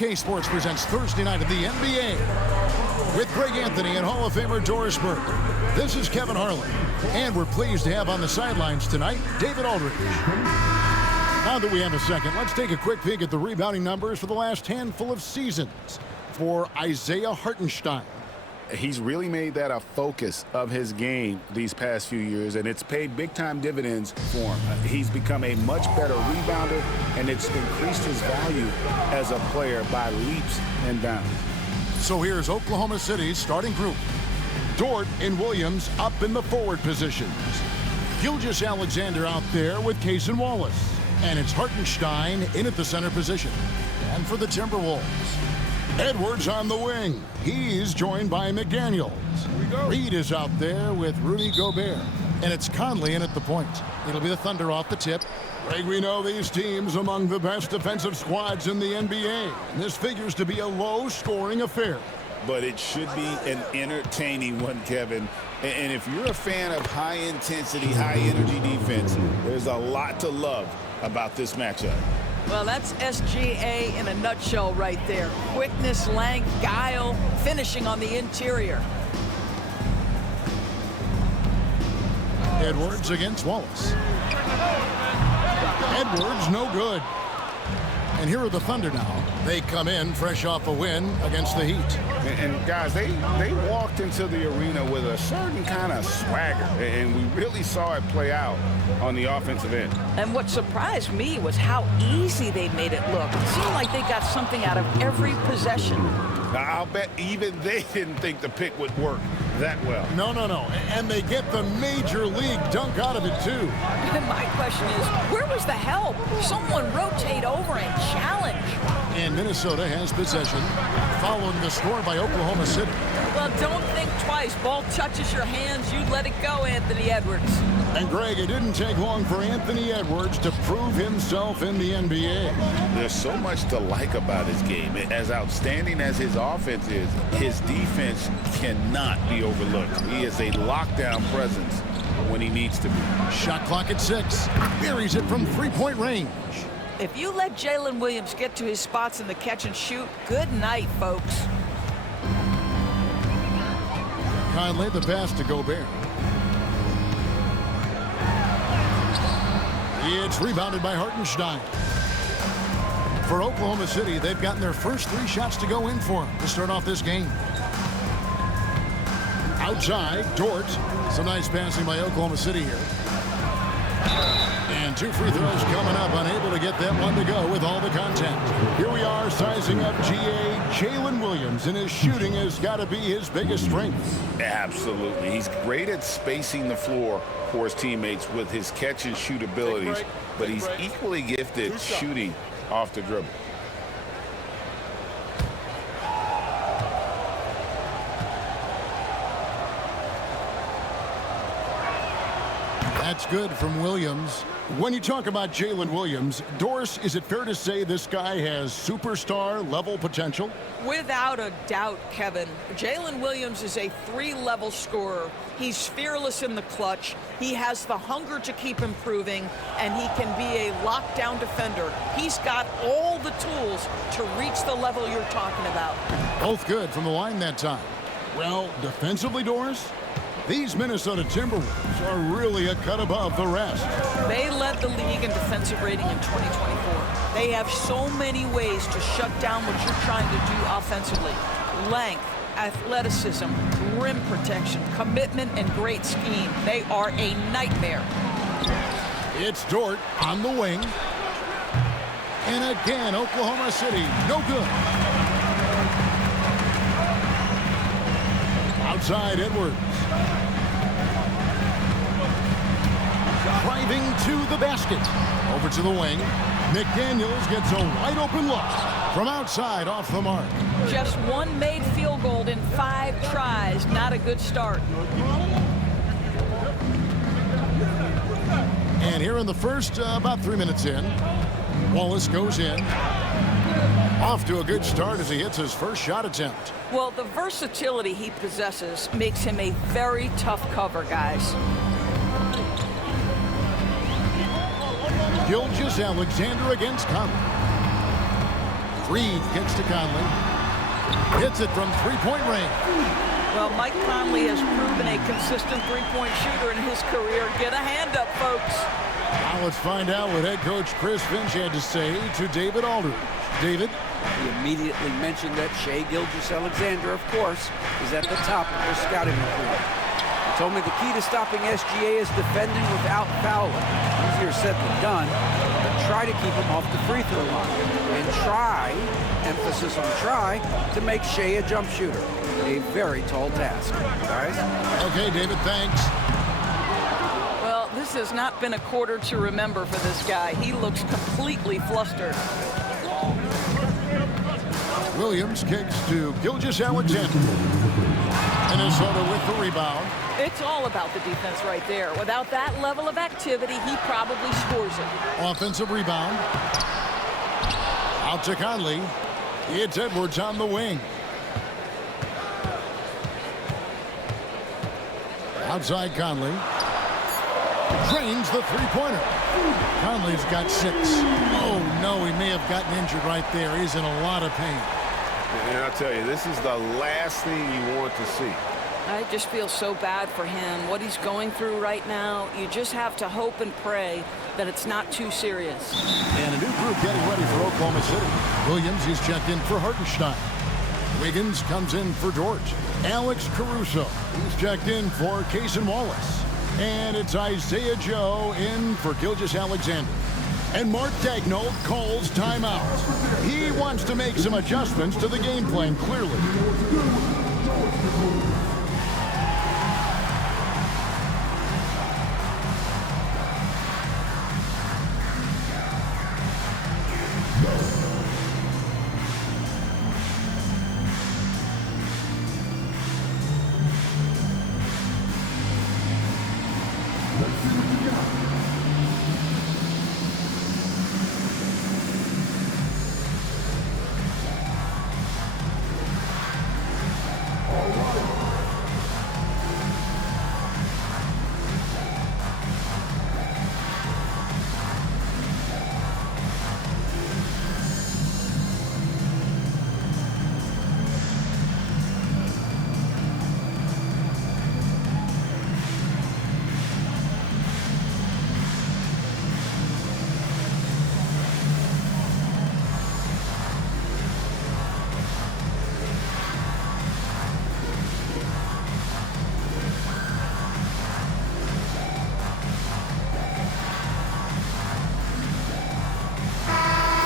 2K Sports presents Thursday night of the NBA with Greg Anthony and Hall of Famer Doris Burke. This is Kevin Harlan, and we're pleased to have on the sidelines tonight David Aldridge. Now that we have a second, let's take a quick peek at the rebounding numbers for the last handful of seasons for Isaiah Hartenstein. He's really made that a focus of his game these past few years, and it's paid big-time dividends for him. He's become a much better rebounder, and it's increased his value as a player by leaps and bounds. So here's Oklahoma City's starting group. Dort and Williams up in the forward positions. Gilgeous-Alexander out there with Case and Wallace. And it's Hartenstein in at the center position. And for the Timberwolves, Edwards on the wing. He's joined by McDaniels. Reed is out there with Rudy Gobert. And it's Conley in at the point. It'll be the Thunder off the tip. Greg, we know these teams among the best defensive squads in the NBA. And this figures to be a low-scoring affair. But it should be an entertaining one, Kevin. And if you're a fan of high-intensity, high-energy defense, there's a lot to love about this matchup. Well, that's SGA in a nutshell right there. Quickness, length, guile, finishing on the interior. Edwards against Wallace. Edwards no good. And here are the Thunder now. They come in fresh off a win against the Heat. And guys, they walked into the arena with a certain kind of swagger, and we really saw it play out on the offensive end. And what surprised me was how easy they made it look. It seemed like they got something out of every possession. Now, I'll bet even they didn't think the pick would work that well. No. And they get the major league dunk out of it, too. And my question is, where was the help? Someone rotate over and challenge. And Minnesota has possession, following the score by Oklahoma City. Well, don't think twice. Ball touches your hands, you let it go, Anthony Edwards. And Greg, it didn't take long for Anthony Edwards to prove himself in the NBA. There's so much to like about his game. As outstanding as his offense is, his defense cannot be overlooked. He is a lockdown presence when he needs to be. Shot clock at 6. Buries it from three-point range. If you let Jalen Williams get to his spots in the catch and shoot, good night, folks. Conley the pass to Gobert. It's rebounded by Hartenstein. For Oklahoma City, they've gotten their first 3 shots to go in for them to start off this game. Outside, Dort. Some nice passing by Oklahoma City here. And 2 free throws coming up, unable to get that one to go with all the contact. Here we are sizing up GA Jalen Williams, and his shooting has got to be his biggest strength. Absolutely. He's great at spacing the floor for his teammates with his catch and shoot abilities, but he's equally gifted shooting off the dribble. That's good from Williams. When you talk about Jalen Williams, Doris, is it fair to say this guy has superstar-level potential? Without a doubt, Kevin. Jalen Williams is a 3-level scorer. He's fearless in the clutch. He has the hunger to keep improving, and he can be a lockdown defender. He's got all the tools to reach the level you're talking about. Both good from the line that time. Well, defensively, Doris, these Minnesota Timberwolves are really a cut above the rest. They led the league in defensive rating in 2024. They have so many ways to shut down what you're trying to do offensively. Length, athleticism, rim protection, commitment, and great scheme. They are a nightmare. It's Dort on the wing. And again, Oklahoma City, no good. Outside, Edwards. Driving to the basket. Over to the wing. McDaniels gets a wide-open look from outside off the mark. Just 1 made field goal in 5 tries. Not a good start. And here in the first, about 3 minutes in, Wallace goes in. Off to a good start as he hits his first shot attempt. Well, the versatility he possesses makes him a very tough cover, guys. Gilgeous-Alexander against Conley. Reed kicks to Conley. Hits it from three-point range. Well, Mike Conley has proven a consistent three-point shooter in his career. Get a hand up, folks. Now let's find out what head coach Chris Finch had to say to David Aldridge. David? He immediately mentioned that Shai Gilgeous-Alexander, of course, is at the top of their scouting report. He told me the key to stopping SGA is defending without fouling. Easier said than done, but try to keep him off the free throw line. And try, emphasis on try, to make Shai a jump shooter. A very tall task, guys. Okay, David, thanks. Well, this has not been a quarter to remember for this guy. He looks completely flustered. Williams kicks to Gilgeous-Alexander. Minnesota with the rebound. It's all about the defense right there. Without that level of activity, he probably scores it. Offensive rebound. Out to Conley. It's Edwards on the wing. Outside Conley. Drains the three-pointer. Conley's got 6. Oh, no, he may have gotten injured right there. He's in a lot of pain. And I'll tell you, this is the last thing you want to see. I just feel so bad for him. What he's going through right now, you just have to hope and pray that it's not too serious. And a new group getting ready for Oklahoma City. Williams is checked in for Hartenstein. Wiggins comes in for George. Alex Caruso is checked in for Cason Wallace. And it's Isaiah Joe in for Gilgeous-Alexander. And Mark Daigneault calls timeout. He wants to make some adjustments to the game plan, clearly.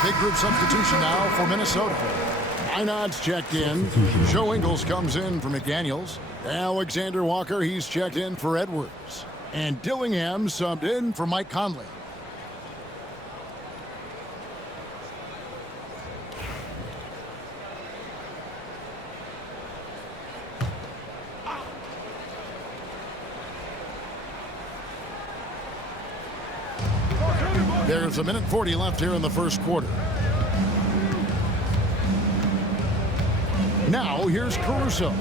Big group substitution now for Minnesota. Einad's checked in. Joe Ingles comes in for McDaniels. Alexander Walker, he's checked in for Edwards. And Dillingham subbed in for Mike Conley. There's 1:40 left here in the first quarter. Now here's Caruso.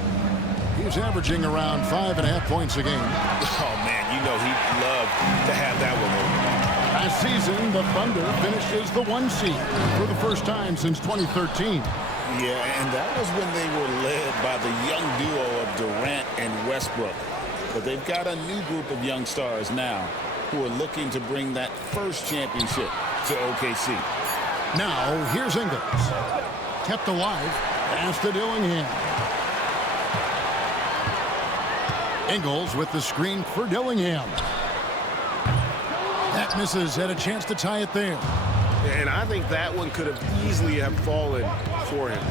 He's averaging around 5.5 points a game. Oh, man, you know he'd love to have that one over. Last season, the Thunder finished as the 1 seed for the first time since 2013. Yeah, and that was when they were led by the young duo of Durant and Westbrook. But they've got a new group of young stars now who are looking to bring that first championship to OKC. Now, here's Ingles. Kept alive. Pass to Dillingham. Ingles with the screen for Dillingham. That misses. Had a chance to tie it there. And I think that one could have easily have fallen for him.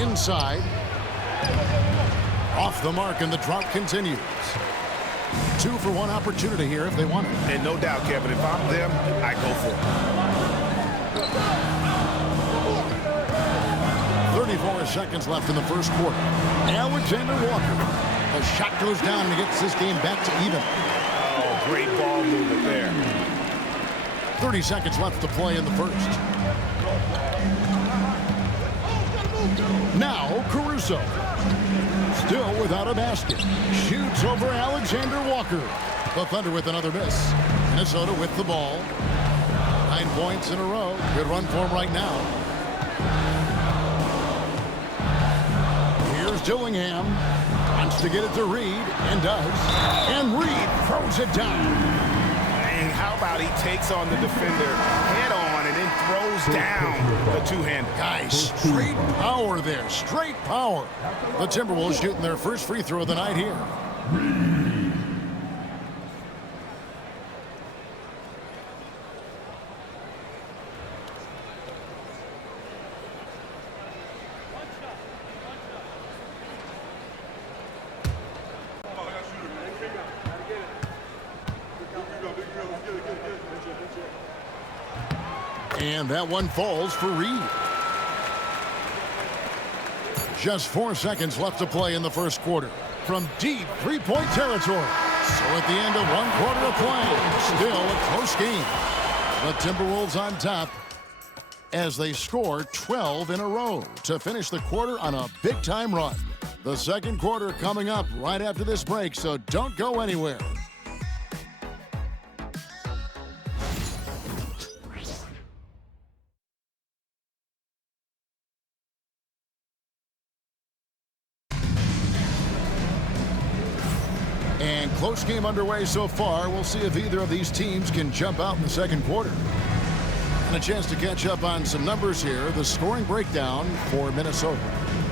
Inside. Off the mark, and the drop continues. 2-for-1 opportunity here if they want it. And no doubt, Kevin, if I'm them, I go for it. 34 seconds left in the first quarter. Alexander Walker. The shot goes down and gets this game back to even. Oh, great ball movement there. 30 seconds left to play in the first. Now Caruso. Still without a basket. Shoots over Alexander Walker. The Thunder with another miss. Minnesota with the ball. 9 points in a row. Good run for him right now. Dillingham wants to get it to Reed, and does. And Reed throws it down. And how about he takes on the defender head on and then throws down the two-hander. Guys, straight power there. Straight power. The Timberwolves shooting their first free throw of the night here. And that one falls for Reed. Just 4 seconds left to play in the first quarter. From deep three-point territory. So at the end of 1 quarter of play, still a close game. The Timberwolves on top as they score 12 in a row to finish the quarter on a big-time run. The second quarter coming up right after this break, so don't go anywhere. And close game underway so far. We'll see if either of these teams can jump out in the second quarter. And a chance to catch up on some numbers here. The scoring breakdown for Minnesota.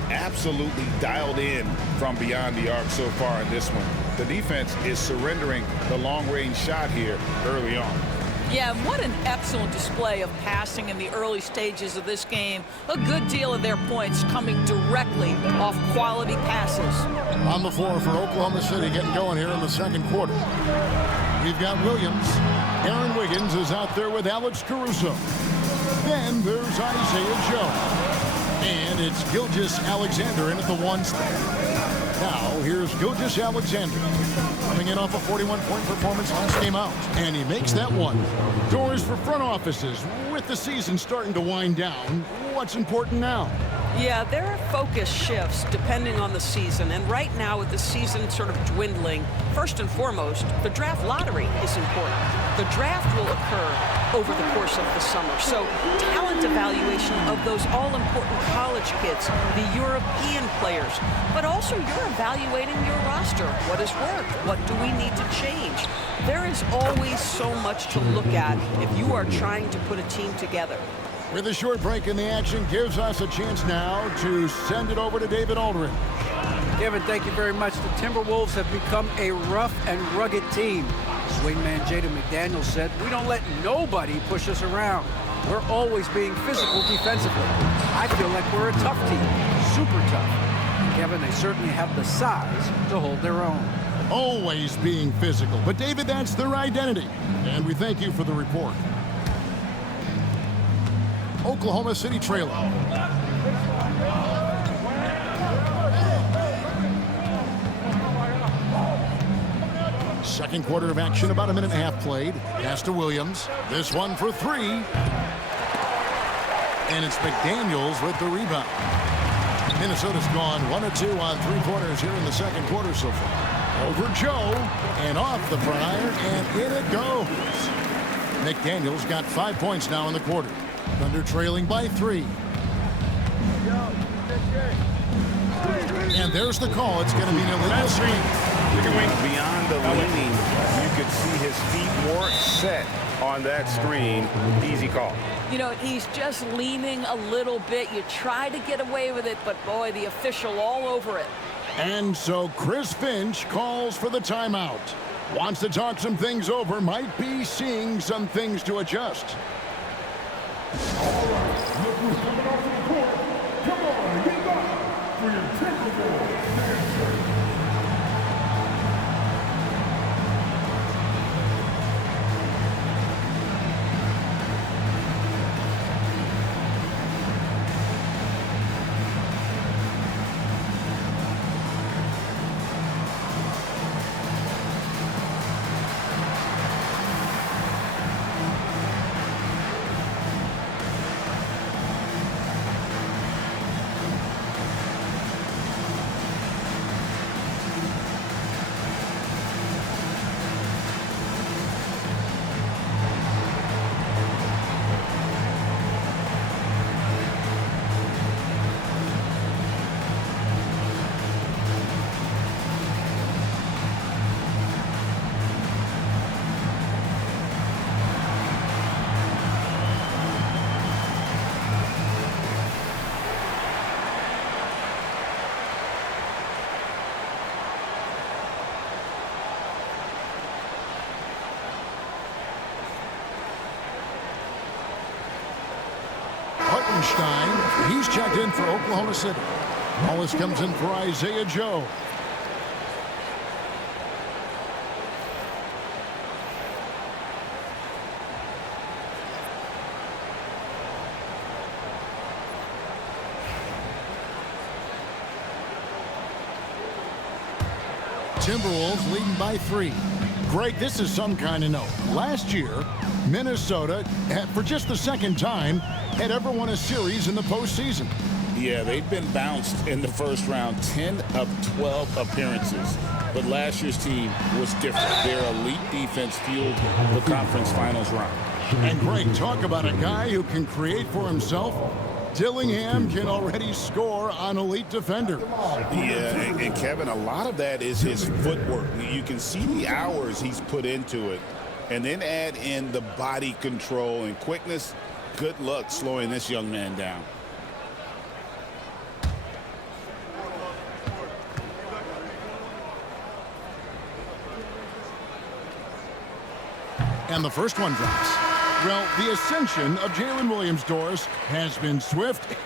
Absolutely dialed in from beyond the arc so far in this one. The defense is surrendering the long-range shot here early on. Yeah, what an excellent display of passing in the early stages of this game. A good deal of their points coming directly off quality passes. On the floor for Oklahoma City getting going here in the second quarter. We've got Williams. Aaron Wiggins is out there with Alex Caruso. Then there's Isaiah Joe. And it's Gilgeous-Alexander in at the 1 spot. Now, here's Gilgeous-Alexander, coming in off a 41-point performance last game out. And he makes that one. Doors for front offices. With the season starting to wind down, what's important now? Yeah, there are focus shifts depending on the season. And right now, with the season sort of dwindling, first and foremost, the draft lottery is important. The draft will occur over the course of the summer. So talent evaluation of those all-important college kids, the European players, but also you're evaluating your roster. What has worked? What do we need to change? There is always so much to look at if you are trying to put a team together. With a short break in the action, gives us a chance now to send it over to David Aldridge. Kevin, thank you very much. The Timberwolves have become a rough and rugged team. Swingman Jaden McDaniels said, "We don't let nobody push us around. We're always being physical defensively. I feel like we're a tough team, super tough." And Kevin, they certainly have the size to hold their own. Always being physical. But David, that's their identity. And we thank you for the report. Oklahoma City trailing. Second quarter of action, about a minute and a half played. Pass to Williams. This one for 3. And it's McDaniels with the rebound. Minnesota's gone 1 of 2 on 3 quarters here in the second quarter so far. Over Joe, and off the prior, and in it goes. McDaniels got 5 points now in the quarter. Thunder trailing by 3. And there's the call. It's going to be an illegal screen. Beyond the leaning, you could see his feet weren't set on that screen. Easy call. You know, he's just leaning a little bit. You try to get away with it, but boy, the official all over it. And so Chris Finch calls for the timeout. Wants to talk some things over. Might be seeing some things to adjust. All right, look who's coming off the court. Come on, get up for your Timberwolves dancer. Hartenstein, he's checked in for Oklahoma City. Wallace comes in for Isaiah Joe. Timberwolves leading by 3. Greg, this is some kind of note. Last year, Minnesota, for just the second time, had ever won a series in the postseason. Yeah, they've been bounced in the first round 10 of 12 appearances. But last year's team was different. Their elite defense fueled the conference finals run. And Greg, talk about a guy who can create for himself. Dillingham can already score on elite defenders. Yeah, and Kevin, a lot of that is his footwork. You can see the hours he's put into it. And then add in the body control and quickness. Good luck slowing this young man down. And the first one drops. Well, the ascension of Jalen Williams, Doris, has been swift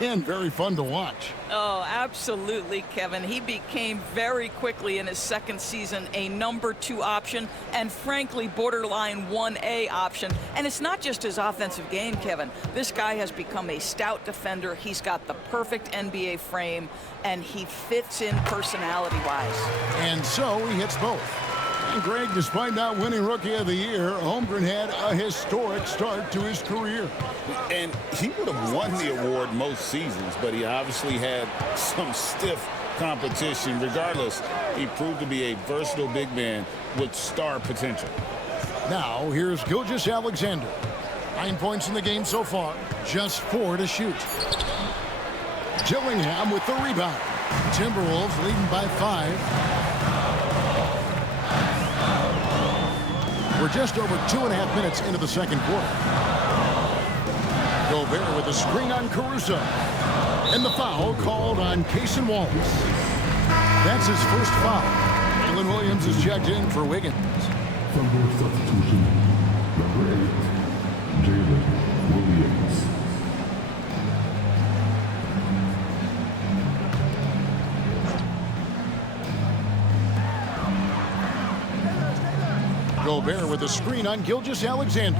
and very fun to watch. Oh, absolutely, Kevin. He became very quickly in his second season a number 2 option and, frankly, borderline 1A option. And it's not just his offensive game, Kevin. This guy has become a stout defender. He's got the perfect NBA frame, and he fits in personality-wise. And so he hits both. And Greg, despite not winning Rookie of the Year, Holmgren had a historic start to his career. And he would have won the award most seasons, but he obviously had some stiff competition. Regardless, he proved to be a versatile big man with star potential. Now, here's Gilgeous-Alexander. 9 points in the game so far, just 4 to shoot. Dillingham with the rebound. Timberwolves leading by 5. We're just over 2.5 minutes into the second quarter. Gobert with a screen on Caruso. And the foul called on Cason Wallace. That's his first foul. Jalen Williams is checked in for Wiggins. From their substitution, number 8, Jalen Williams. Gobert with a screen on Gilgeous-Alexander.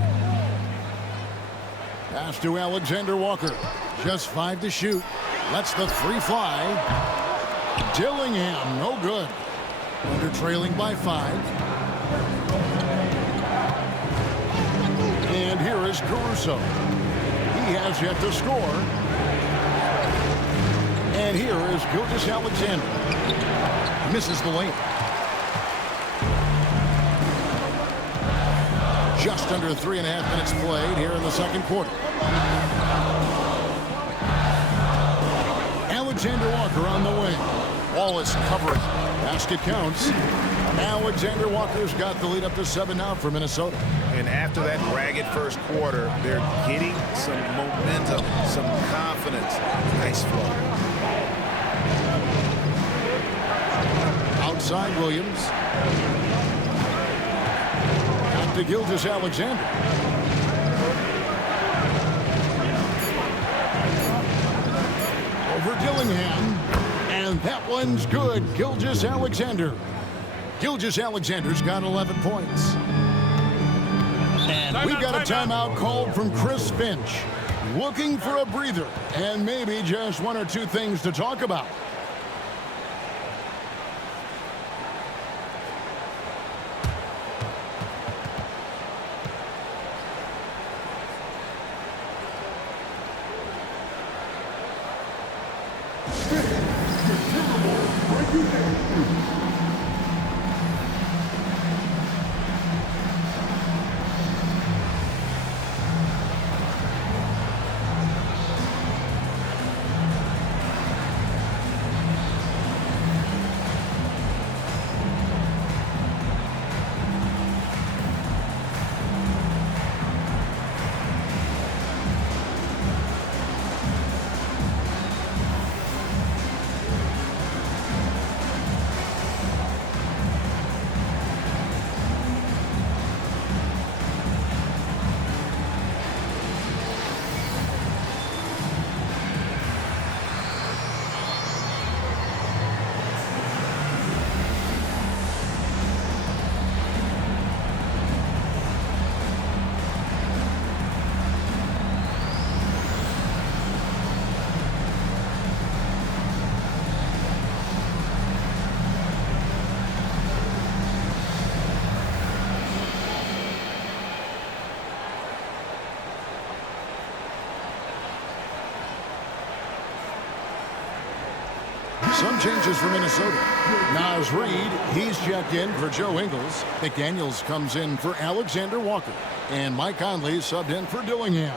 Pass to Alexander Walker. Just 5 to shoot. Lets the 3 fly. Dillingham, no good. Under trailing by 5. And here is Caruso. He has yet to score. And here is Gilgeous-Alexander. Misses the layup. Just under 3.5 minutes played here in the second quarter. Alexander Walker on the wing. Wallace covering. Basket counts. Alexander Walker's got the lead up to 7 now for Minnesota. And after that ragged first quarter, they're getting some momentum, some confidence. Nice flow. Outside Williams. To Gilgeous-Alexander. Over Dillingham. And that one's good. Gilgeous-Alexander. Gilgeous-Alexander's got 11 points. And we got a timeout called from Chris Finch. Looking for a breather and maybe just 1 or 2 things to talk about. some changes for Minnesota. Naz Reid, he's checked in for Joe Ingles. McDaniels comes in for Alexander Walker. And Mike Conley subbed in for Dillingham.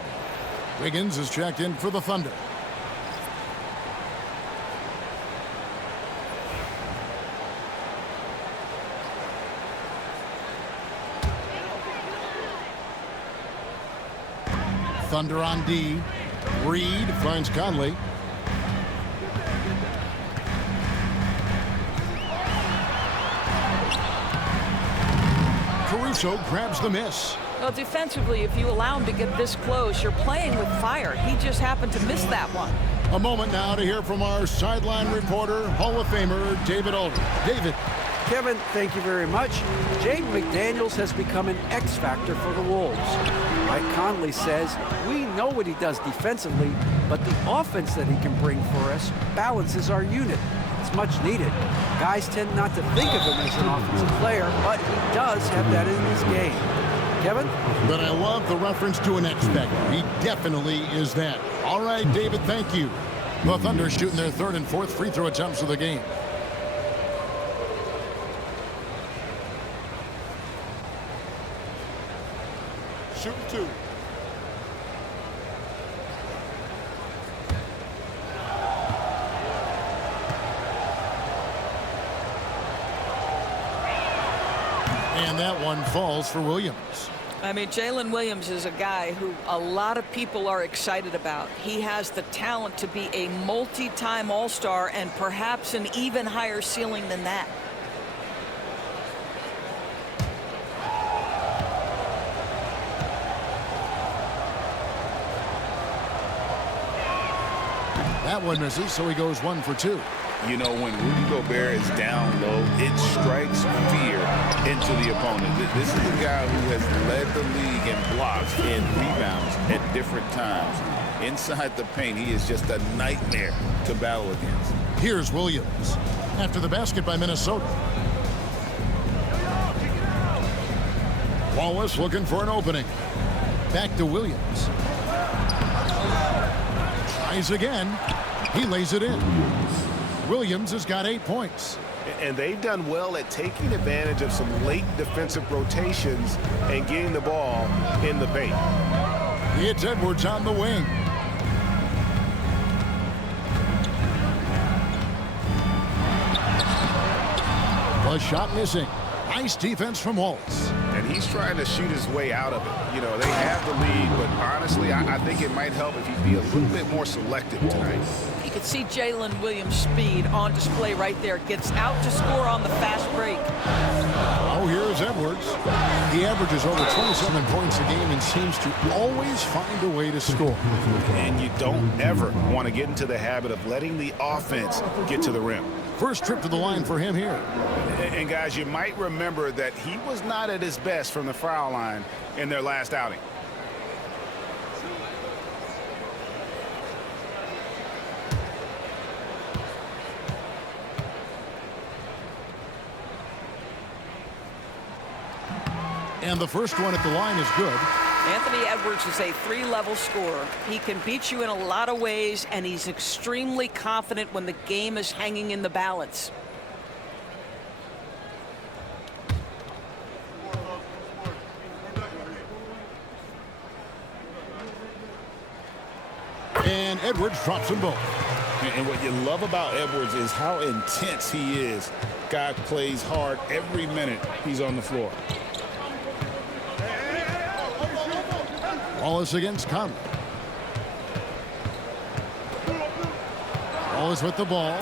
Wiggins is checked in for the Thunder. Thunder on D. Reid finds Conley. Caruso grabs the miss. Well, defensively, if you allow him to get this close, you're playing with fire. He just happened to miss that one. A moment now to hear from our sideline reporter, Hall of Famer David Aldridge. David. Kevin, thank you very much. Jaden McDaniels has become an X factor for the Wolves. Mike Conley says, we know what he does defensively, but the offense that he can bring for us balances our unit. It's much needed. Guys tend not to think of him as an offensive player, but he does have that in his game. Kevin? But I love the reference to an X factor. He definitely is that. All right, David, thank you. The Thunder shooting their third and fourth free throw attempts of the game. Shoot two. And that one falls for Williams. I mean, Jalen Williams is a guy who a lot of people are excited about. He has the talent to be a multi-time All-Star and perhaps an even higher ceiling than that. That one misses, so he goes 1 for 2. You know, when Rudy Gobert is down low, it strikes fear into the opponent. This is a guy who has led the league in blocks and rebounds at different times. Inside the paint, he is just a nightmare to battle against. Here's Williams. After the basket by Minnesota. Wallace looking for an opening. Back to Williams. Tries again. He lays it in. Williams has got 8 points. And they've done well at taking advantage of some late defensive rotations and getting the ball in the paint. It's Edwards on the wing. The shot missing. Nice defense from Wallace. And he's trying to shoot his way out of it. You know, they have the lead, but honestly, I think it might help if he'd be a little bit more selective tonight. You can see Jalen Williams' speed on display right there. Gets out to score on the fast break. Oh, here's Edwards. He averages over 27 points a game and seems to always find a way to score. And you don't ever want to get into the habit of letting the offense get to the rim. First trip to the line for him here. And guys, you might remember that he was not at his best from the foul line in their last outing. And the first one at the line is good. Anthony Edwards is a 3-level scorer. He can beat you in a lot of ways, and he's extremely confident when the game is hanging in the balance. And Edwards drops them both. And what you love about Edwards is how intense he is. Guy plays hard every minute he's on the floor. Wallace against Conley. Wallace with the ball.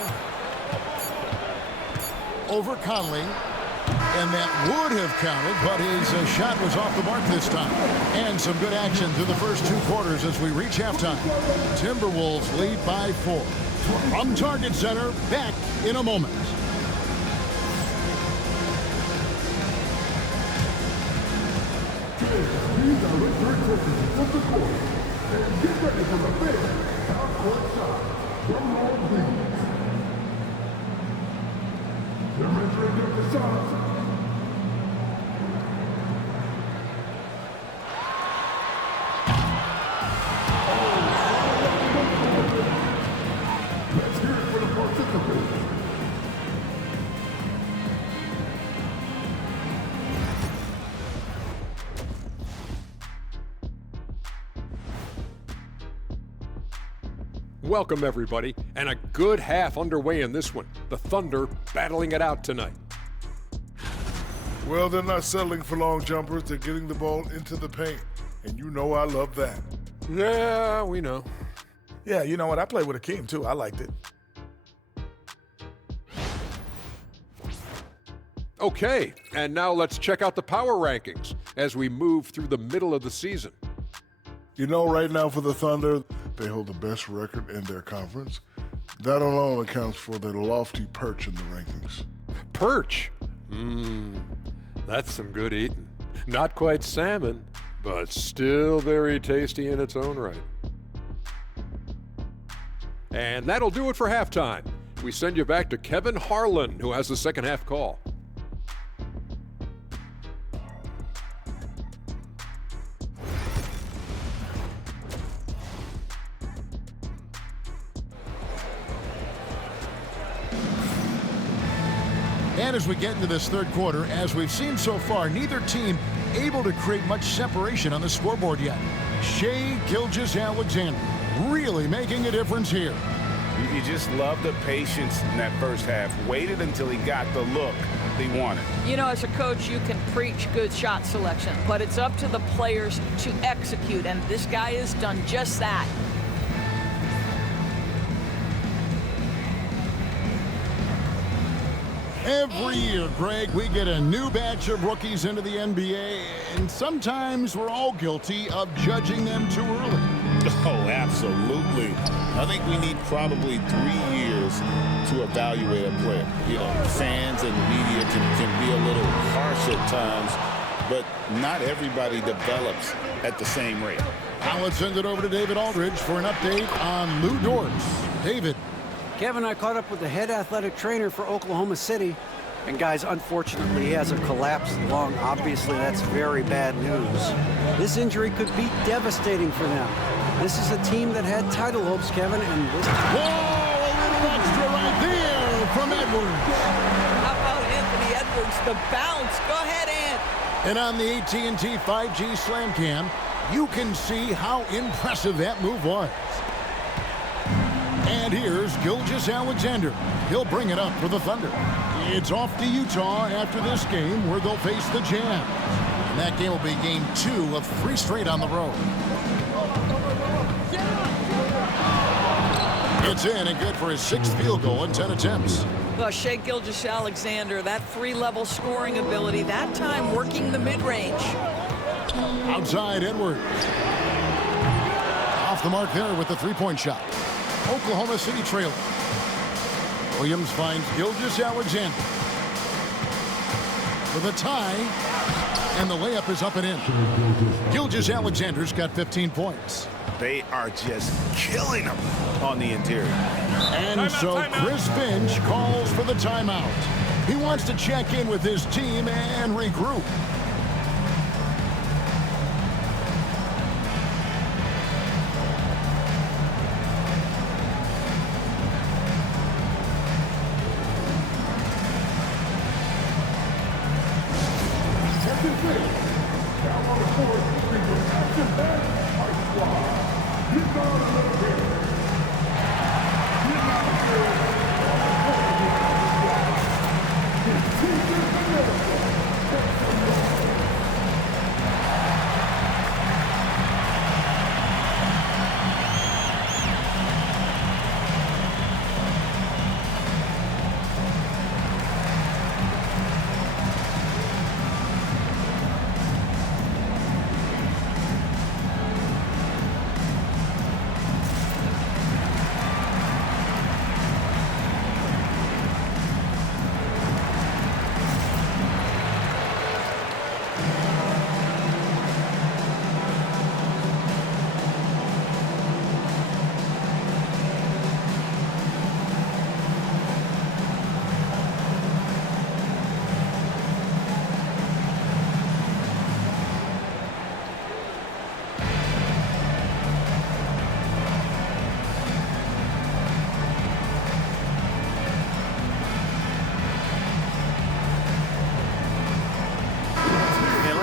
Over Conley. And that would have counted, but his shot was off the mark this time. And some good action through the first 2 quarters as we reach halftime. Timberwolves lead by 4. From Target Center, back in a moment. These are the third quarters of the court. And get ready for the big half-court shot from Roll Leagues. They're measuring up the shots. Let's hear it for the participants. Welcome, everybody, and a good half underway in this one. The Thunder battling it out tonight. Well, they're not settling for long jumpers. They're getting the ball into the paint. And you know I love that. Yeah, we know. Yeah, you know what? I played with Akeem, too. I liked it. Okay, and now let's check out the power rankings as we move through the middle of the season. You know, right now for the Thunder, they hold the best record in their conference. That alone accounts for their lofty perch in the rankings. Perch? That's some good eating. Not quite salmon, but still very tasty in its own right. And that'll do it for halftime. We send you back to Kevin Harlan, who has the second half call. And as we get into this third quarter, as we've seen so far, neither team able to create much separation on the scoreboard yet. Shai Gilgeous-Alexander really making a difference here. You just love the patience in that first half. Waited until he got the look he wanted. You know, as a coach, you can preach good shot selection, but it's up to the players to execute, and this guy has done just that. Every year, Greg, we get a new batch of rookies into the NBA, and sometimes we're all guilty of judging them too early. Oh, absolutely. I think we need probably 3 years to evaluate a player. You know, fans and media can be a little harsh at times, but not everybody develops at the same rate. Now let's send it over to David Aldridge for an update on Lou Dort. David. Kevin, I caught up with the head athletic trainer for Oklahoma City. And guys, unfortunately, he has a collapsed lung. Obviously, that's very bad news. This injury could be devastating for them. This is a team that had title hopes, Kevin, and this... Whoa, a little extra right there from Edwards. How about Anthony Edwards, the bounce? Go ahead, Ant. And on the AT&T 5G Slam Cam, you can see how impressive that move was. And here's Gilgeous-Alexander. He'll bring it up for the Thunder. It's off to Utah after this game where they'll face the Jazz. And that game will be game 2 of 3 straight on the road. It's in and good for his 6th field goal in 10 attempts. Well, Shai Gilgeous-Alexander, that 3-level scoring ability, that time working the mid-range. Outside Edwards. Off the mark there with the 3-point shot. Oklahoma City trailing. Williams finds Gilgeous-Alexander with a tie, and the layup is up and in. Gilgeous-Alexander's got 15 points. They are just killing him on the interior. And so Chris Finch calls for the timeout. He wants to check in with his team and regroup.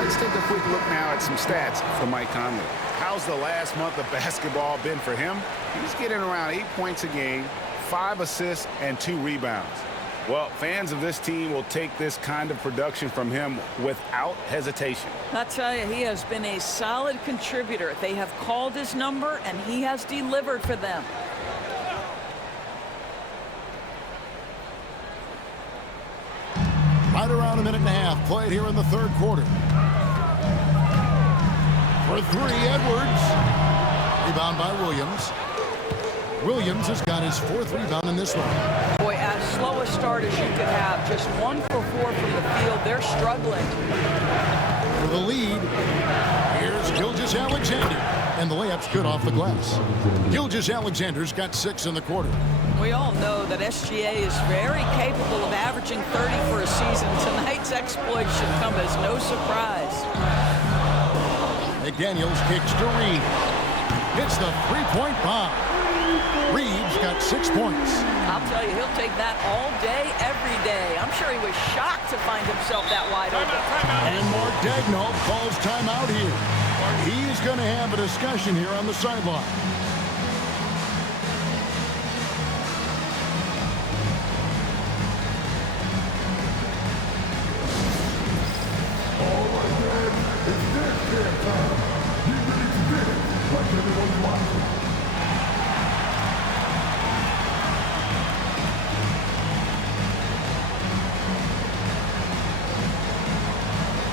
Let's take a quick look now at some stats from Mike Conley. How's the last month of basketball been for him? He's getting around 8 points a game, 5 assists, and 2 rebounds. Well, fans of this team will take this kind of production from him without hesitation. I'll tell you, he has been a solid contributor. They have called his number, and he has delivered for them. Right around a minute and a half played here in the third quarter. For three, Edwards. Rebound by Williams. Williams has got his 4th rebound in this one. Boy, as slow a start as you could have, just 1 for 4 from the field. They're struggling. For the lead, here's Gilgeous-Alexander. And the layup's good off the glass. Gilgeous-Alexander's got 6 in the quarter. We all know that SGA is very capable of averaging 30 for a season. Tonight's exploit should come as no surprise. McDaniels kicks to Reed. Hits the three-point bomb. Reed's got 6 points. I'll tell you, he'll take that all day, every day. I'm sure he was shocked to find himself that wide open. And Mark Daigneault calls timeout here. He's going to have a discussion here on the sideline. All right, man. It's dance time. Get ready to dance like everyone's watching.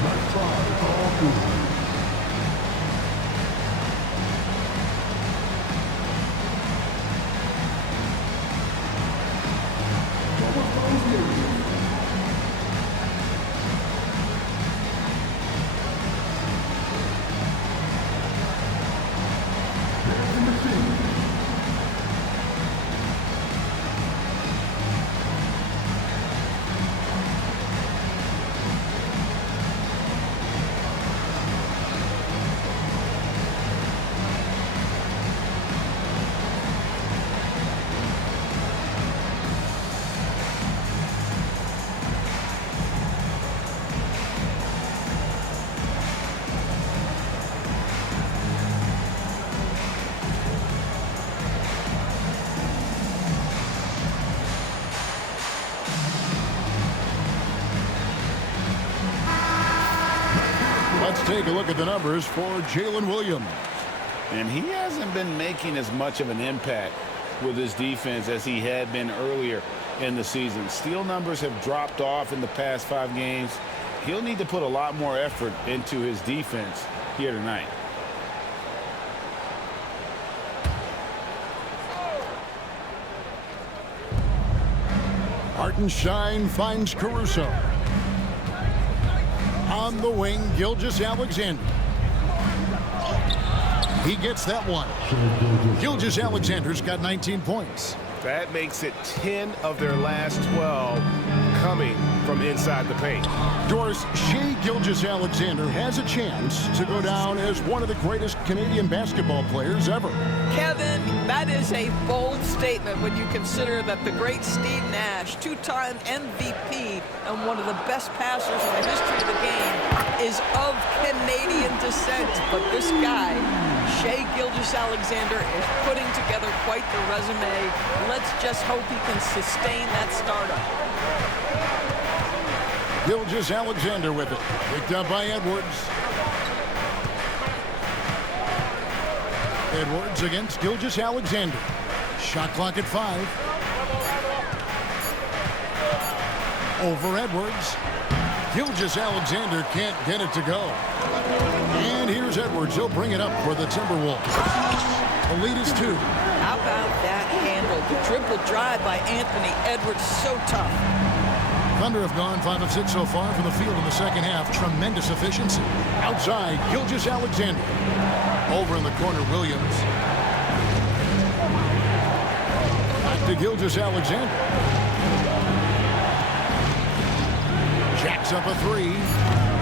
Nice try. It's all good. Let's take a look at the numbers for Jalen Williams. And he hasn't been making as much of an impact with his defense as he had been earlier in the season. Steal numbers have dropped off in the past 5 games. He'll need to put a lot more effort into his defense here tonight. Hartenstein finds Caruso. On the wing, Gilgeous-Alexander. He gets that one. Gilgeous-Alexander's got 19 points. That makes it 10 of their last 12 coming from inside the paint. Doris, Shai Gilgeous-Alexander has a chance to go down as one of the greatest Canadian basketball players ever. Kevin, that is a bold statement when you consider that the great Steve Nash, 2-time MVP and one of the best passers in the history of the game, is of Canadian descent. But this guy, Shai Gilgeous-Alexander, is putting together quite the resume. Let's just hope he can sustain that startup. Gilgeous-Alexander with it. Picked up by Edwards. Edwards against Gilgeous-Alexander. Shot clock at 5. Over Edwards. Gilgeous-Alexander can't get it to go. And here's Edwards. He'll bring it up for the Timberwolves. The lead is 2. How about that handle? The dribble drive by Anthony Edwards, so tough. Thunder have gone 5 of 6 so far from the field in the second half. Tremendous efficiency. Outside, Gilgeous-Alexander. Over in the corner, Williams. Back to Gilgeous-Alexander. Jacks up a 3.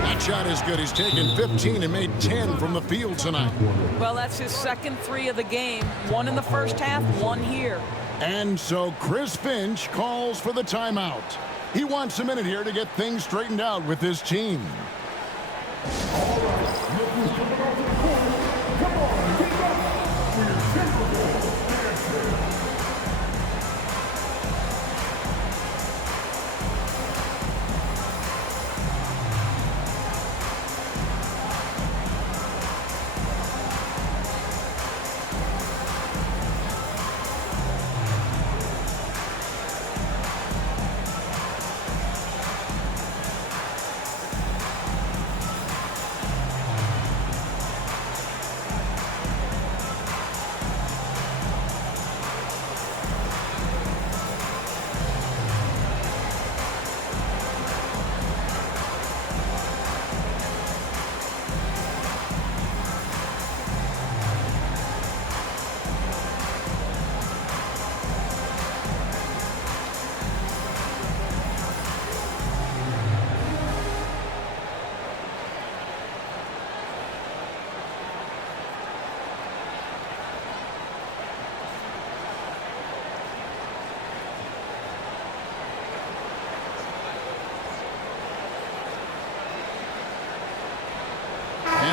That shot is good. He's taken 15 and made 10 from the field tonight. Well, that's his second 3 of the game. 1 in the first half, 1 here. And so Chris Finch calls for the timeout. He wants a minute here to get things straightened out with his team. All right, look who's coming off the court. Come on.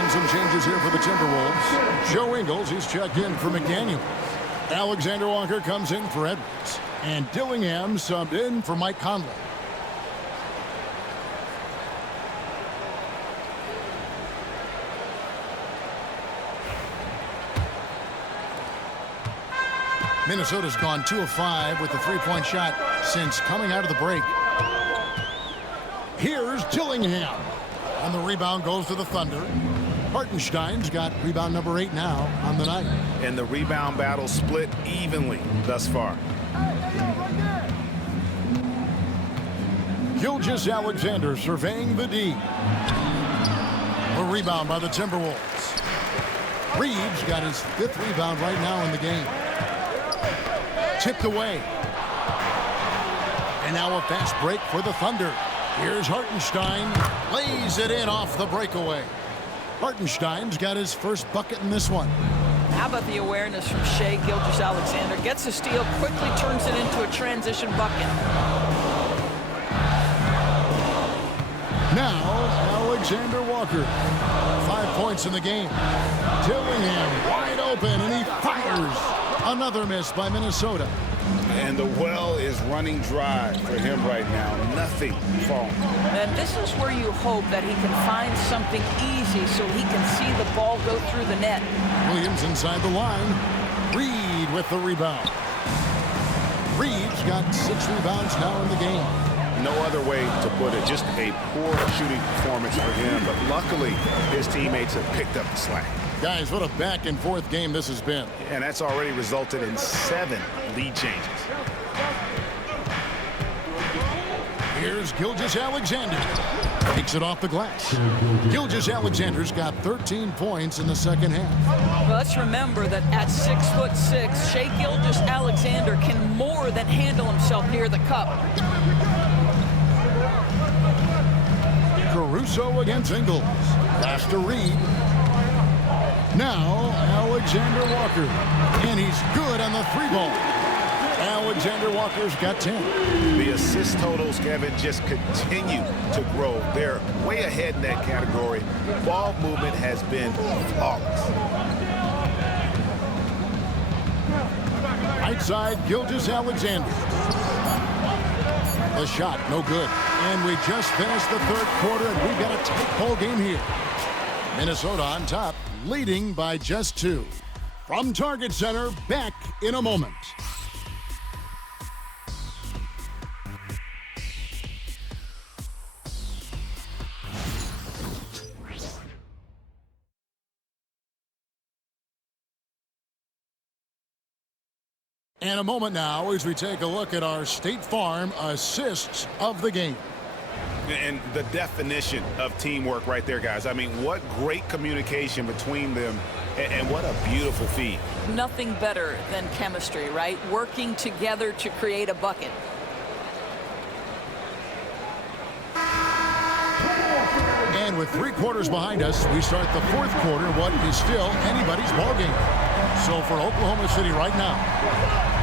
And some changes here for the Timberwolves. Joe Ingles, he's checked in for McDaniel. Alexander Walker comes in for Edwards. And Dillingham subbed in for Mike Conley. Minnesota's gone 2 of 5 with the three-point shot since coming out of the break. Here's Dillingham. And the rebound goes to the Thunder. Hartenstein's got rebound number 8 now on the night. And the rebound battle split evenly thus far. Gilgeous-Alexander surveying the D. A rebound by the Timberwolves. Reeves got his 5th rebound right now in the game. Tipped away. And now a fast break for the Thunder. Here's Hartenstein. Lays it in off the breakaway. Hartenstein's got his first bucket in this one. How about the awareness from Shai Gilgeous-Alexander? Gets a steal, quickly turns it into a transition bucket. Now, Alexander Walker. 5 points in the game. Dillingham wide open, and he fires. Another miss by Minnesota. And the well is running dry for him right now. Nothing falling. And this is where you hope that he can find something easy so he can see the ball go through the net. Williams inside the line. Reed with the rebound. Reed's got 6 rebounds now in the game. No other way to put it. Just a poor shooting performance for him. But luckily, his teammates have picked up the slack. Guys, what a back-and-forth game this has been. And that's already resulted in 7 lead changes. Here's Gilgeous-Alexander. Takes it off the glass. Gilgeous-Alexander's got 13 points in the second half. Well, let's remember that at 6'6", Shai Gilgeous-Alexander can more than handle himself near the cup. Caruso against Ingles. Pass to Reed. Now, Alexander Walker. And he's good on the 3-ball. Alexander Walker's got 10. The assist totals, Kevin, just continue to grow. They're way ahead in that category. Ball movement has been flawless. Right side, Gilgeous-Alexander. The shot, no good. And we just finished the 3rd quarter, and we've got a tight ball game here. Minnesota on top, leading by just 2. From Target Center, back in a moment. And a moment now as we take a look at our State Farm assists of the game. And the definition of teamwork right there, guys. I mean, what great communication between them, and what a beautiful feed. Nothing better than chemistry, right? Working together to create a bucket. And with 3 quarters behind us, we start the 4th quarter, what is still anybody's ballgame. So for Oklahoma City right now,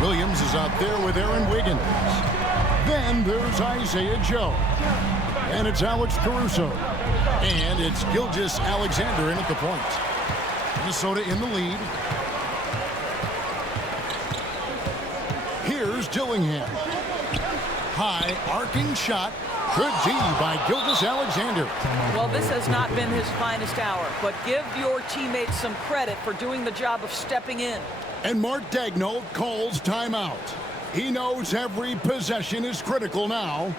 Williams is out there with Aaron Wiggins. Then there's Isaiah Joe. And it's Alex Caruso. And it's Gilgeous-Alexander in at the point. Minnesota in the lead. Here's Dillingham. High arcing shot. Good D by Gilgeous-Alexander. Well, this has not been his finest hour, but give your teammates some credit for doing the job of stepping in. And Mark Daigneault calls timeout. He knows every possession is critical now.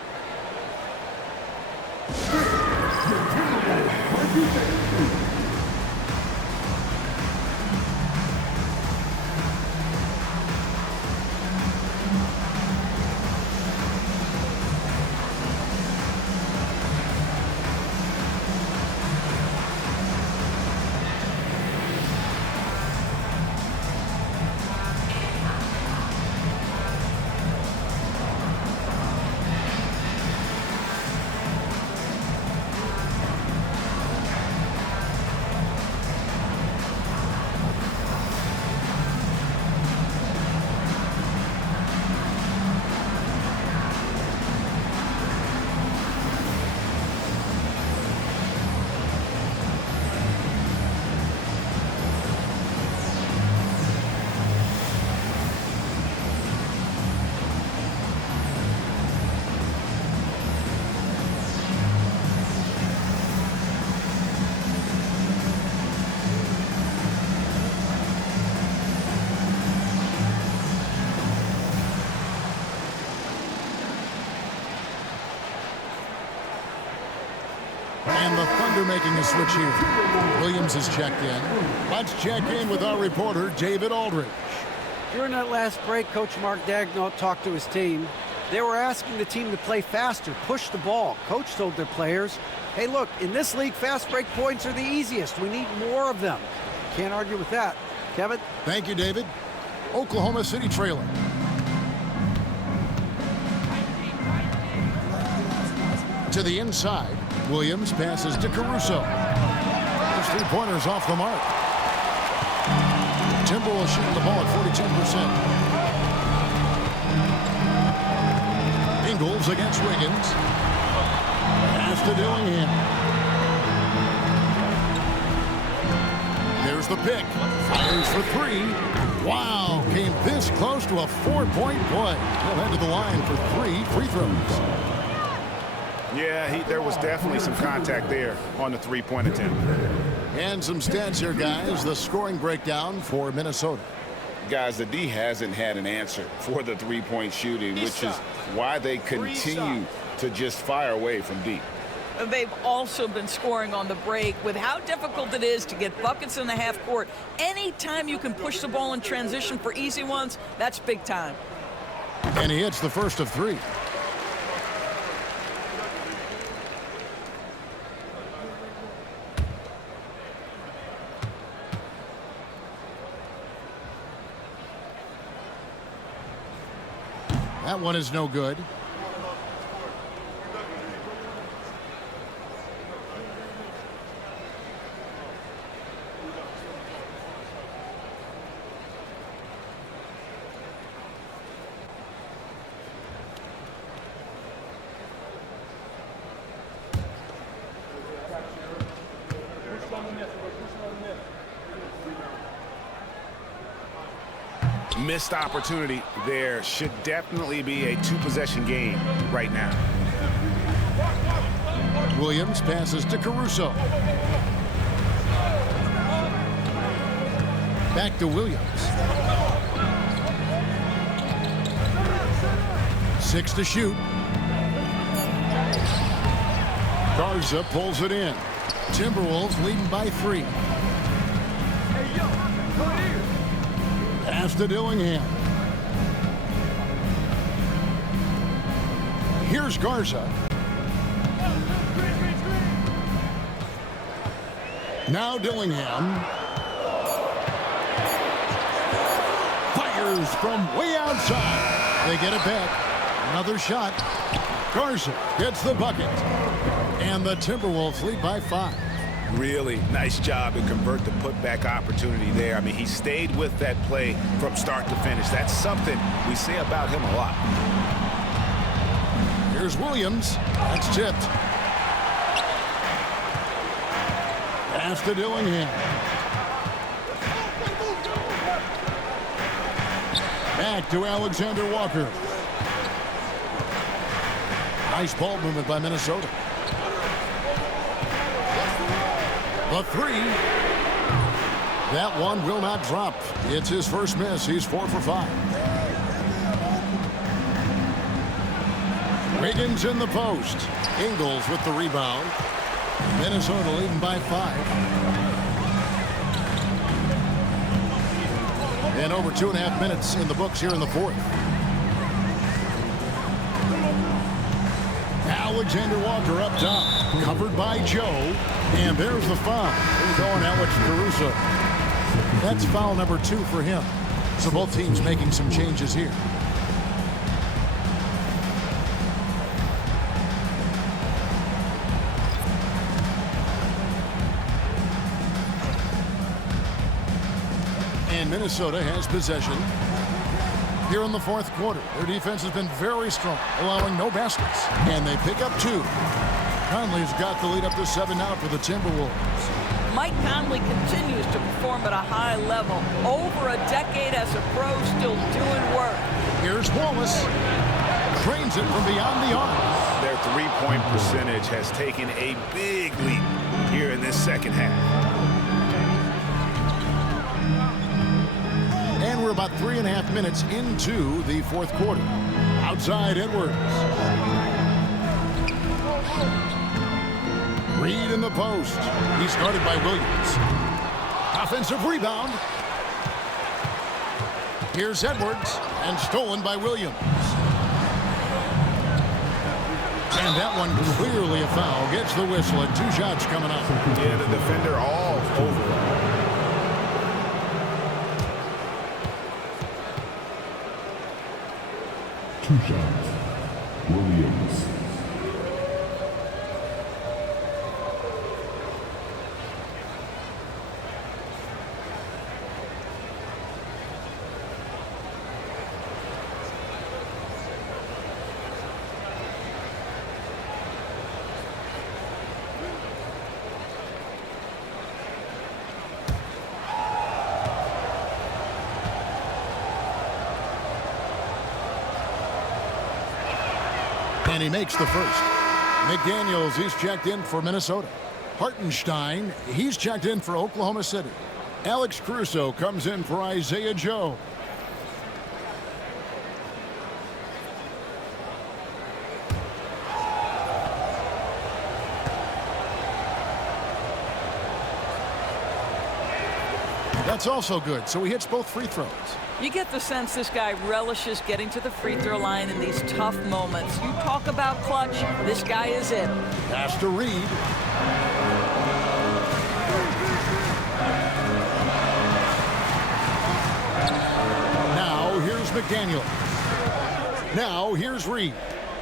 And the Thunder making a switch here. Williams is checked in. Let's check in with our reporter, David Aldridge. During that last break, Coach Mark Daigneault talked to his team. They were asking the team to play faster, push the ball. Coach told their players, hey, look, in this league, fast break points are the easiest. We need more of them. Can't argue with that. Kevin? Thank you, David. Oklahoma City trailing. To the inside, Williams passes to Caruso. Those three-pointers off the mark. Timberwolves shooting the ball at 42%. Ingles against Wiggins. Pass to Dillingham. There's the pick. Fires for three. Wow, came this close to a four-point play. He'll head to the line for 3 free throws. Yeah, there was definitely some contact there on the three-point attempt. And some stats here, guys. The scoring breakdown for Minnesota. Guys, the D hasn't had an answer for the three-point shooting, which is why they continue to just fire away from deep. They've also been scoring on the break. With how difficult it is to get buckets in the half court, anytime you can push the ball in transition for easy ones, that's big time. And he hits the first of 3. That one is no good. Missed opportunity there. Should definitely be a 2-possession game right now. Williams passes to Caruso. Back to Williams. 6 to shoot. Garza pulls it in. Timberwolves leading by 3. Pass to Dillingham. Here's Garza. Now Dillingham. Fires from way outside. They get it back. Another shot. Garza gets the bucket. And the Timberwolves lead by 5. Really nice job to convert the putback opportunity there. I mean, he stayed with that play from start to finish. That's something we say about him a lot. Here's Williams. That's tipped. Pass to Dillingham. Back to Alexander Walker. Nice ball movement by Minnesota. The 3. That one will not drop. It's his first miss. He's 4 for 5. Wiggins in the post. Ingles with the rebound. Minnesota leading by 5. And over 2.5 minutes in the books here in the 4th. Alexander Walker up top. Covered by Joe. And there's the foul. He's going Alex Caruso. That's foul number 2 for him. So both teams making some changes here. And Minnesota has possession here in the 4th quarter. Their defense has been very strong, allowing no baskets. And they pick up 2. Conley's got the lead up to 7 now for the Timberwolves. Mike Conley continues to perform at a high level. Over a decade as a pro, still doing work. Here's Wallace. Drains it from beyond the arc. Their three-point percentage has taken a big leap here in this second half. And we're about 3.5 minutes into the 4th quarter. Outside Edwards. Reed in the post. He's guarded by Williams. Offensive rebound. Here's Edwards, and stolen by Williams. And that one clearly a foul. Gets the whistle, and 2 shots coming up. Yeah, the defender all over. 2 shots. Williams. And he makes the first. McDaniels, he's checked in for Minnesota. Hartenstein, he's checked in for Oklahoma City. Alex Caruso comes in for Isaiah Joe. That's also good, so he hits both free throws. You get the sense this guy relishes getting to the free throw line in these tough moments. You talk about clutch, this guy is it. Pass to Reed. Now here's McDaniel. Now here's Reed.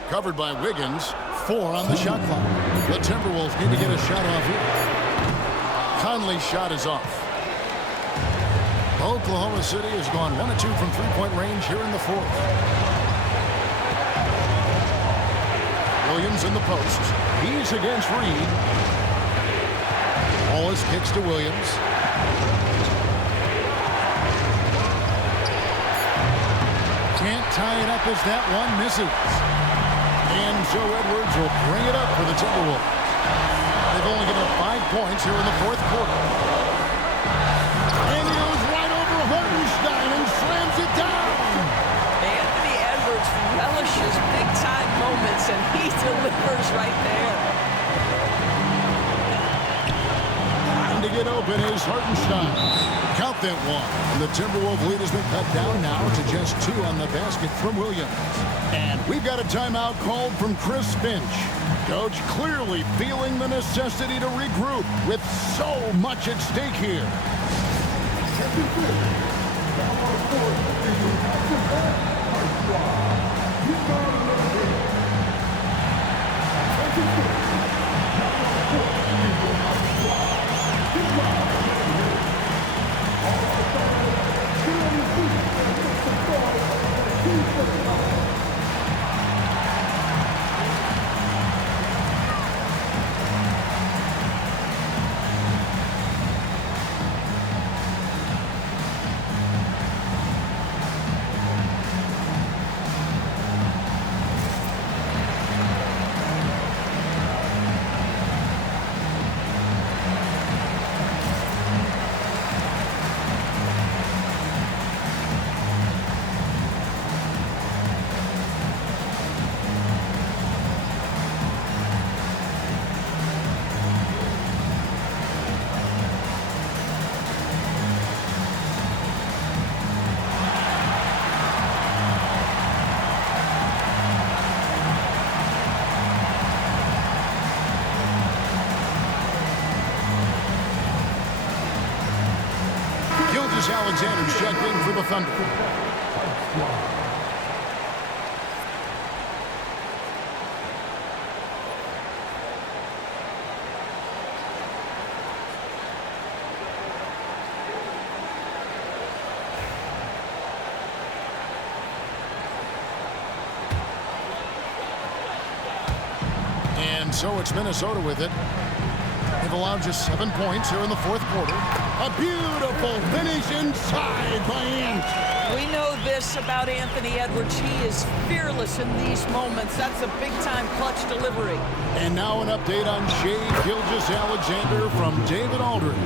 Covered by Wiggins. 4 on the shot clock. The Timberwolves need to get a shot off here. Conley's shot is off. Oklahoma City has gone 1 of 2 from three-point range here in the 4th. Williams in the post. He's against Reed. Wallace kicks to Williams. Can't tie it up as that one misses. And Joe Edwards will bring it up for the Timberwolves. They've only given up 5 points here in the 4th quarter. Hartenstein and slams it down. Anthony Edwards relishes big-time moments, and he delivers right there. Trying to get open is Hartenstein. Count that one. And the Timberwolves lead has been cut down now to just 2 on the basket from Williams. And we've got a timeout called from Chris Finch. Coach clearly feeling the necessity to regroup with so much at stake here. Alexander's checked in for the Thunder. And so it's Minnesota with it. They've allowed just 7 points here in the 4th quarter. A beautiful finish inside by Ant. We know this about Anthony Edwards. He is fearless in these moments. That's a big-time clutch delivery. And now an update on Shai Gilgeous-Alexander from David Aldridge.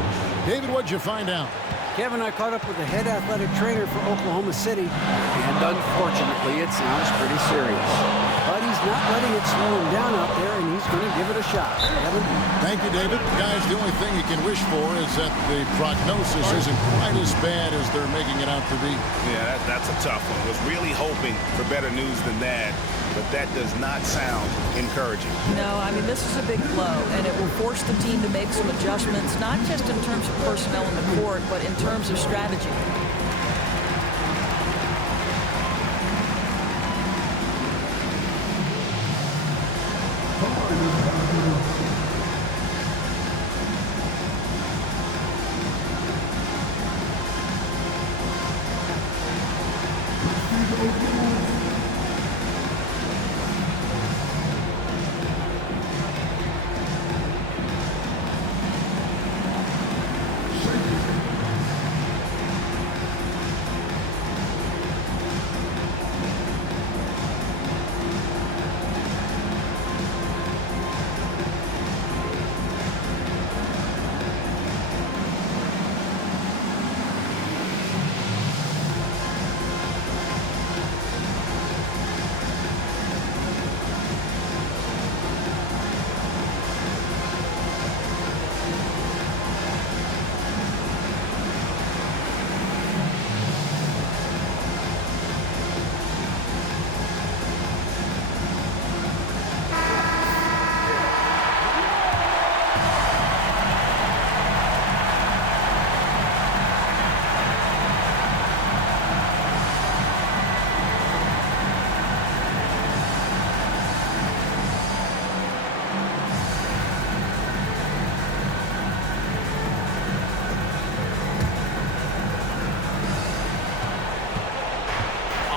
David, what'd you find out? Kevin, I caught up with the head athletic trainer for Oklahoma City, and unfortunately, it sounds pretty serious. But he's not letting it slow him down out there, and he's going to give it a shot. Kevin? Thank you, David. Guys, the only thing you can wish for is that the prognosis isn't quite as bad as they're making it out to be. Yeah, that's a tough one. Was really hoping for better news than that, but that does not sound encouraging. No, I mean, this is a big blow, and it will force the team to make some adjustments, not just in terms of personnel in the court, but in terms of strategy.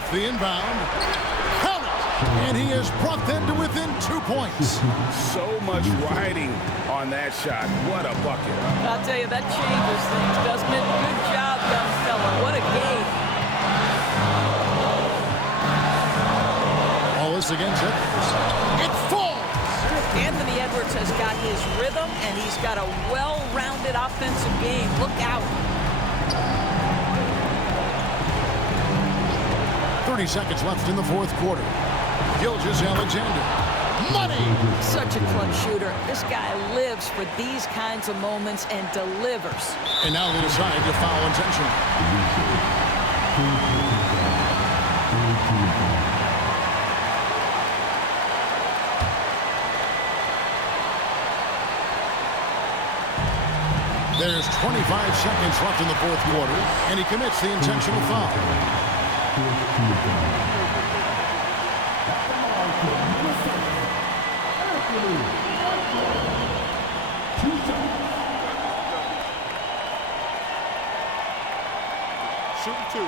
The inbound. Count it! And he has brought them to within 2 points. So much riding on that shot. What a bucket. I'll tell you, that changes things, doesn't it? Good job, young fella. What a game. Wallace against it. It falls! Anthony Edwards has got his rhythm, and he's got a well-rounded offensive game. Look out. 30 seconds left in the fourth quarter. Gilgeous-Alexander. Money! Such a clutch shooter. This guy lives for these kinds of moments and delivers. And now they decide to foul intentionally. There's 25 seconds left in the fourth quarter, and he commits the intentional foul. Shoot two.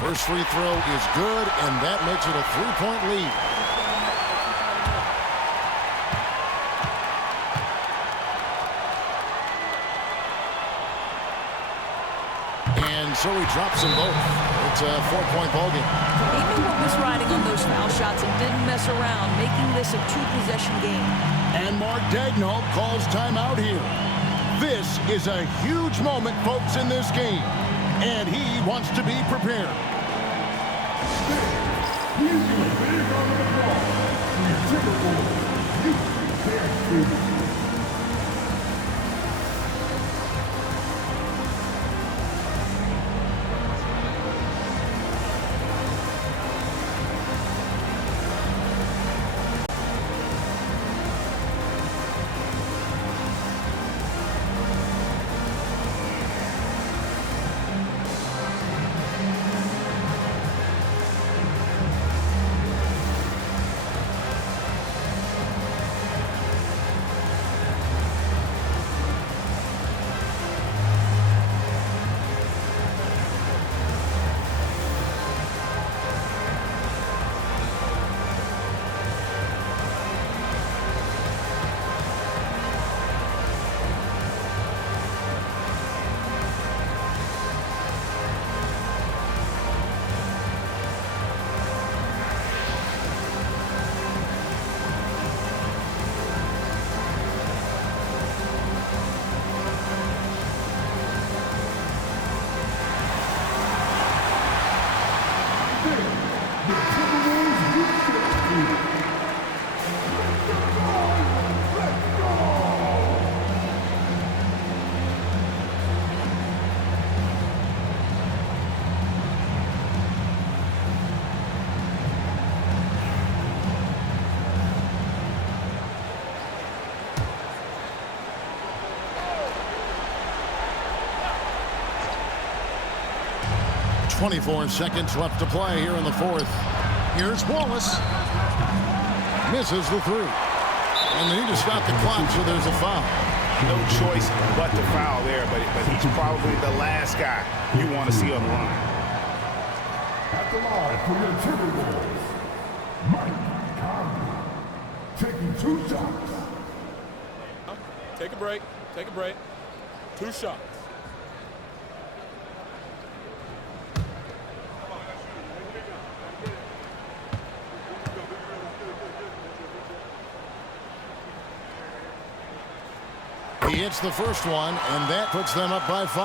First free throw is good, and that makes it a 3-point lead. And so he drops them both. It's a 4-point ball game. He knew what was riding on those foul shots and didn't mess around, making this a 2-possession game. And Mark Daigneault calls timeout here. This is a huge moment, folks, in this game. And he wants to be prepared. He's your big on the ball. For your Timberwolves, you can't do. 24 seconds left to play here in the fourth. Here's Wallace. Misses the three. And they need to stop the clock, so there's a foul. No choice but to foul there, but he's probably the last guy you want to see on the line. At the line for your Timberwolves, Mike Conley, taking 2 shots. Take a break. Take a break. 2 shots. He hits the first one, and that puts them up by 5.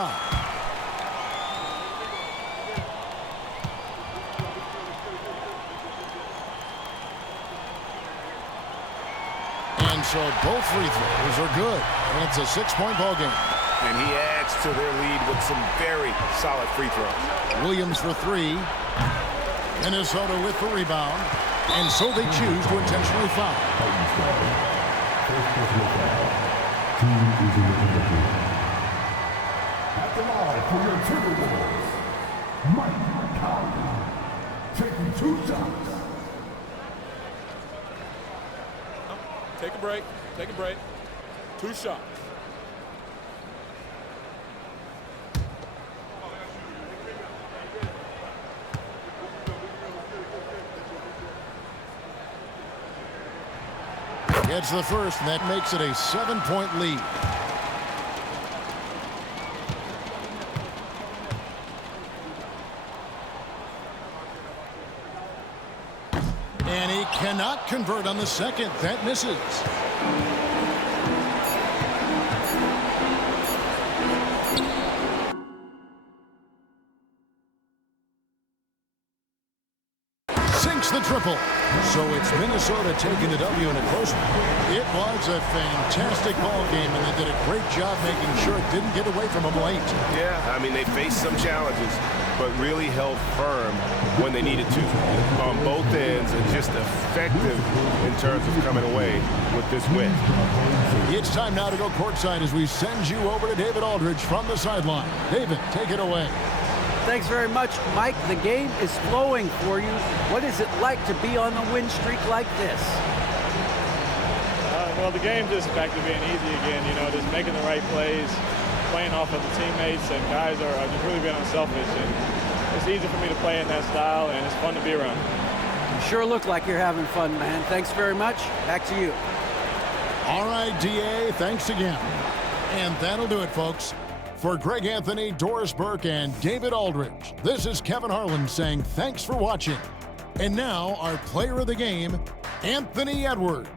And so both free throws are good. And it's a 6-point ball game. And he adds to their lead with some very solid free throws. Williams for 3. Minnesota with the rebound. And so they choose to intentionally foul. At the line for your Timberwolves, Mike Conley, taking 2 shots. Take a break. Take a break. 2 shots. Gets the first, and that makes it a 7-point lead. And he cannot convert on the second. That misses. Sinks the triple. So it's Minnesota taking the W in a close one. It was a fantastic ball game, and they did a great job making sure it didn't get away from them late. Yeah, I mean, they faced some challenges, but really held firm when they needed to on both ends and just effective in terms of coming away with this win. It's time now to go courtside as we send you over to David Aldridge from the sideline. David, take it away. Thanks very much, Mike. The game is flowing for you. What is it like to be on the win streak like this? Well, the game just back to being easy again, you know, just making the right plays, playing off of the teammates, and guys are just really being unselfish. And it's easy for me to play in that style, and it's fun to be around. You sure look like you're having fun, man. Thanks very much. Back to you. All right, DA, thanks again. And that'll do it, folks. For Greg Anthony, Doris Burke, and David Aldridge, this is Kevin Harlan saying thanks for watching. And now, our player of the game, Anthony Edwards.